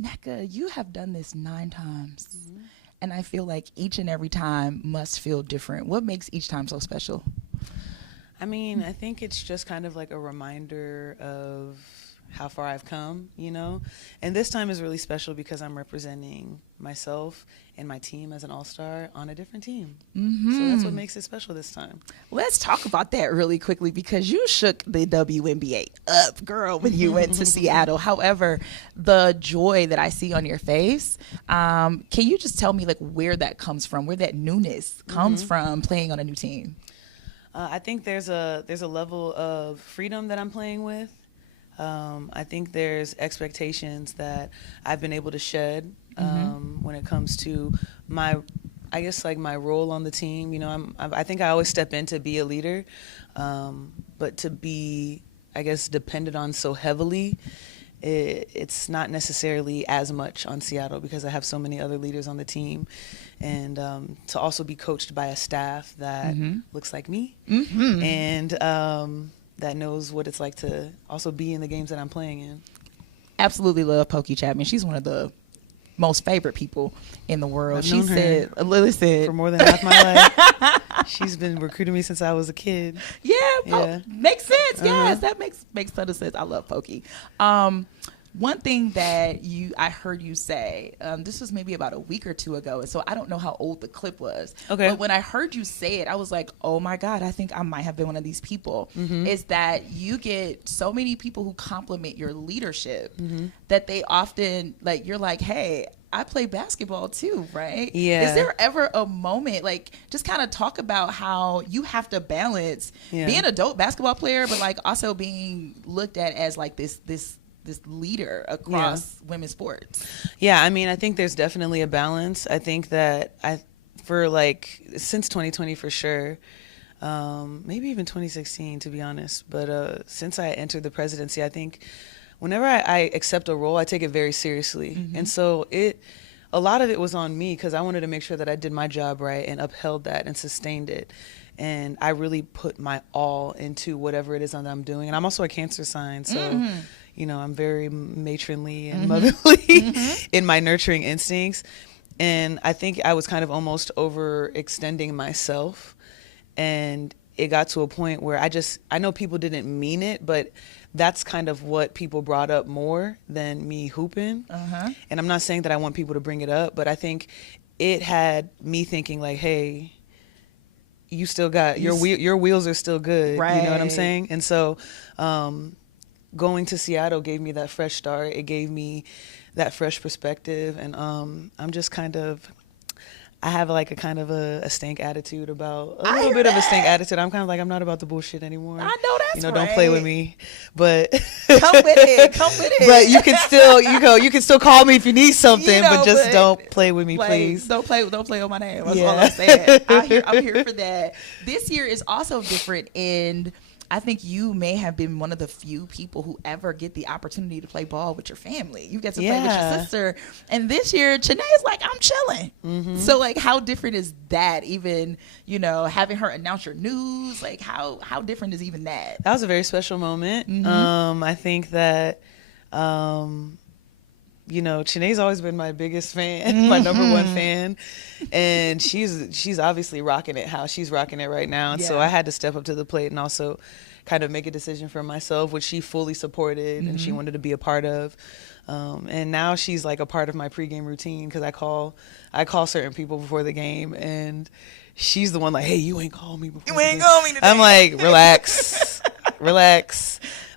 Nneka, you have done this 9 times. And I feel like each and every time must feel different. What makes each time so special? I mean, I think it's just kind of like a reminder of how far I've come, you know? And this time is really special because I'm representing myself and my team as an all-star on a different team. So that's what makes it special this time. Let's talk about that really quickly because you shook the WNBA up, girl, when you went to Seattle. However, the joy that I see on your face, can you just tell me like where that comes from, where that newness comes from playing on a new team? I think there's a level of freedom that I'm playing with. I think there's expectations that I've been able to shed when it comes to my role on the team. You know, I think I always step in to be a leader, but to be, I guess, dependent on so heavily, it's not necessarily as much on Seattle because I have so many other leaders on the team. And to also be coached by a staff that looks like me and that knows what it's like to also be in the games that I'm playing in. Absolutely love Pokey Chapman. She's one of the most favorite people in the world. She said, Lily said, for more than half my life. She's been recruiting me since I was a kid. Yeah. Makes sense. Yes, that makes ton of sense. I love Pokey. One thing that I heard you say, this was maybe about a week or two ago, and so I don't know how old the clip was. Okay. But when I heard you say it, I was like, oh my God, I think I might have been one of these people. Is that you get so many people who compliment your leadership that they often, like, you're like, hey, I play basketball too, right? Yeah. Is there ever a moment, like, just kind of talk about how you have to balance being an adult basketball player, but like also being looked at as like this leader across women's sports? Yeah, I mean, I think there's definitely a balance. I think that since 2020 for sure, maybe even 2016 to be honest, but since I entered the presidency, I think whenever I accept a role, I take it very seriously. And so a lot of it was on me because I wanted to make sure that I did my job right and upheld that and sustained it. And I really put my all into whatever it is that I'm doing. And I'm also a Cancer sign, so you know, I'm very matronly and motherly in my nurturing instincts. And I think I was kind of almost overextending myself. And it got to a point where I know people didn't mean it, but that's kind of what people brought up more than me hooping. And I'm not saying that I want people to bring it up, but I think it had me thinking like, hey, you still got, your wheels are still good. Right. You know what I'm saying? And so, going to Seattle gave me that fresh start. It gave me that fresh perspective. And I'm just kind of, I have like a kind of a stank attitude about, a little bit of a stank attitude. I'm kind of like, I'm not about the bullshit anymore. I know that's You know, right. don't play with me. But Come with it. But you can still, you can still call me if you need something, You know, but just but, don't play with me, like, please. Don't play on my name. That's Yeah. all I'm saying. I'm here for that. This year is also different in, I think you may have been one of the few people who ever get the opportunity to play ball with your family. You get to play with your sister. And this year, Chanae's like, I'm chilling. So, like, how different is that? Even, you know, having her announce your news, like, how different is even that? That was a very special moment. I think that, you know, Chanae's always been my biggest fan, my number one fan. And she's obviously rocking it how she's rocking it right now. And so I had to step up to the plate and also kind of make a decision for myself, which she fully supported and she wanted to be a part of. And now she's like a part of my pregame routine because I call certain people before the game, and she's the one like, hey, you ain't called me before. You ain't called me today. I'm like, relax.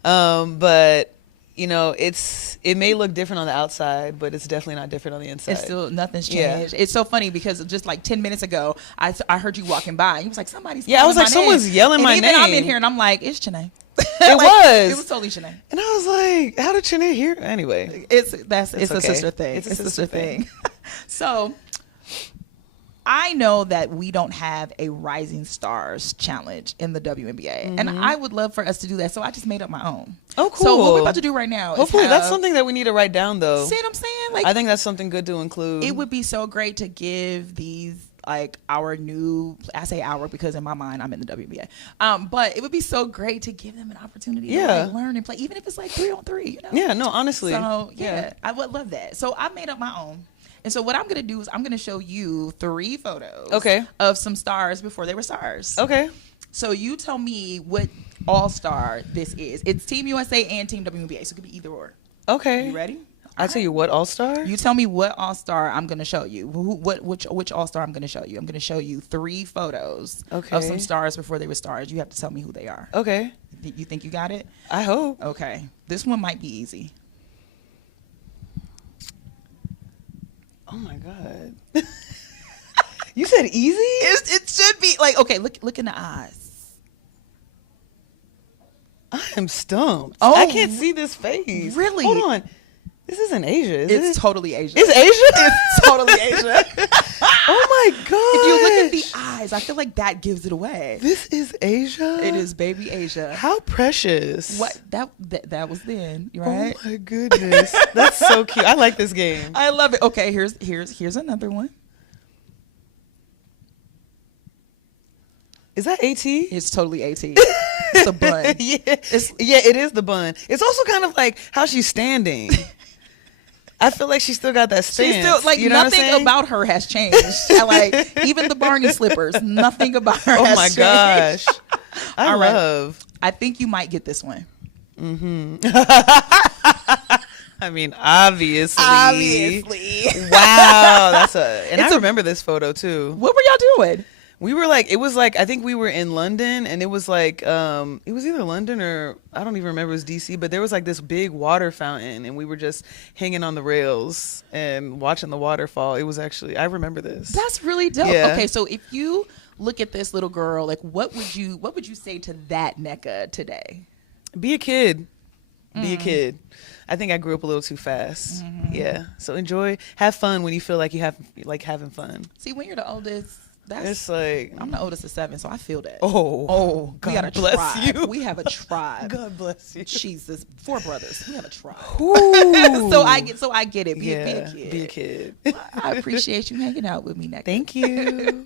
But you know, it may look different on the outside, but it's definitely not different on the inside. It's still, nothing's changed. It's so funny because just like 10 minutes ago, I heard you walking by and you was like, somebody's I was like, someone's yelling my name. I'm in here and I'm like, it's Chanae. It was totally Chanae. And I was like, how did Chanae hear? Anyway, it's a okay. sister thing. It's a sister thing. So I know that we don't have a Rising Stars challenge in the WNBA, and I would love for us to do that. So I just made up my own. Oh, cool. So what we're about to do right now is hopefully that's something that we need to write down, though. See what I'm saying? Like, I think that's something good to include. It would be so great to give these like our new, I say our because in my mind I'm in the WNBA. But it would be so great to give them an opportunity to like learn and play, even if it's like 3-on-3, you know? Yeah, no, honestly. So yeah, I would love that. So I made up my own. And so what I'm going to do is I'm going to show you 3 photos of some stars before they were stars. Okay. So you tell me what All-Star this is. It's Team USA and Team WNBA, so it could be either or. Okay. You ready? I'll tell you what All-Star? You tell me what All-Star I'm going to show you. Which All-Star I'm going to show you. I'm going to show you 3 photos of some stars before they were stars. You have to tell me who they are. Okay. You think you got it? I hope. Okay. This one might be easy. Oh my God. You said easy? It should be like, okay, look in the eyes. I am stumped. Oh, I can't see this face. Really? Hold on. This isn't Asia, is it? It's totally Asia. It's Asia? It's totally Asia. Oh my God. If you look at the eyes, I feel like that gives it away. This is Asia? It is baby Asia. How precious. What that was then, right? Oh my goodness. That's so cute. I like this game. I love it. Okay, here's another one. Is that AT? It's totally AT. It's a bun. Yeah, it is the bun. It's also kind of like how she's standing. I feel like she still got that stance. She's still like, you know, nothing about her has changed. Like even the Barney slippers, nothing about her has changed. Oh my gosh. I love. I think you might get this one. Mm-hmm. I mean, obviously. Wow, I remember this photo too. What were y'all doing? We were like, it was like, I think we were in London, and it was like, it was either London or I don't even remember, it was DC, but there was like this big water fountain, and we were just hanging on the rails and watching the waterfall. It was actually, I remember this. That's really dope. Yeah. Okay, so if you look at this little girl, like what would you say to that Nneka today? Be a kid. Be a kid. I think I grew up a little too fast. Mm-hmm. Yeah. So have fun when you feel like you have like having fun. See, when you're the oldest, it's like I'm the oldest of 7, so I feel that. Oh, God, we got a bless tribe. you. We have a tribe. God bless you. Jesus, 4 brothers. We have a tribe. so I get it. Be a kid. Be a kid. I appreciate you hanging out with me, Nneka. Thank you.